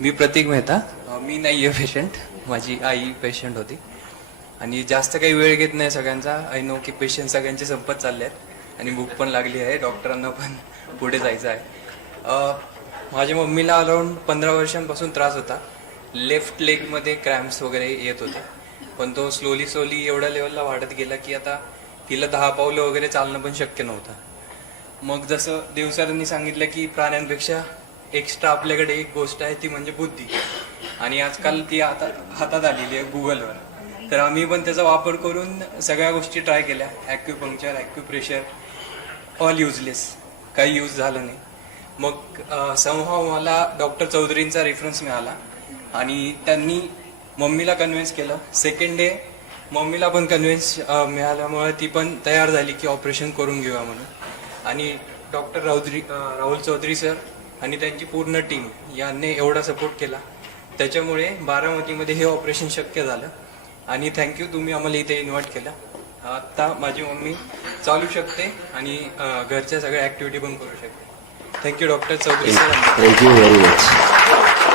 मी प्रतीक मेहता. मी नाही आहे पेशंट, माझी आई पेशंट होती. आणि जास्त काही वेळ घेत नाही सगळ्यांचा. आय नो की पेशंट सगळ्यांचे संपत चालले आहेत आणि भूक पण लागली आहे, डॉक्टरांना पण पुढे जायचं आहे. माझ्या मम्मीला अराऊंड 15 वर्षांपासून त्रास होता. लेफ्ट लेगमध्ये क्रॅम्प्स वगैरे येत होते, पण तो स्लोली एवढ्या लेवलला वाढत गेला की आता तिला 10 पावलं वगैरे चालणं पण शक्य नव्हतं. मग जसं देवसरांनी सांगितलं की प्राण्यांपेक्षा एक्स्ट्रा आपल्याकडे एक गोष्ट आहे, ती म्हणजे बुद्धी. आणि आजकाल ती हातात आलेली आहे गुगलवर. तर आम्ही पण त्याचा वापर करून सगळ्या गोष्टी ट्राय केल्या. ॲक्युपंक्चर, ॲक्युप्रेशर, ऑल युजलेस, काही यूज झालं नाही. मग समहाव मला डॉक्टर चौधरींचा रेफरन्स मिळाला आणि त्यांनी मम्मीला कन्व्हिन्स केलं. सेकंड डे मम्मीला पण कन्व्हिन्स मिळाल्यामुळे ती पण तयार झाली की ऑपरेशन करून घेऊया म्हणून. आणि डॉक्टर राहुल चौधरी सर आणि त्यांची पूर्ण टीम यांनी एवढा सपोर्ट केला, त्याच्यामुळे बारामतीमध्ये हे ऑपरेशन शक्य झालं. आणि थँक्यू, तुम्ही आम्हाला इथे इन्व्हाइट केलं. आत्ता माझी मम्मी चालू शकते आणि घरच्या सगळ्या ॲक्टिव्हिटी पण करू शकते. Thank you doctor Chaudhary sir. Thank you very much.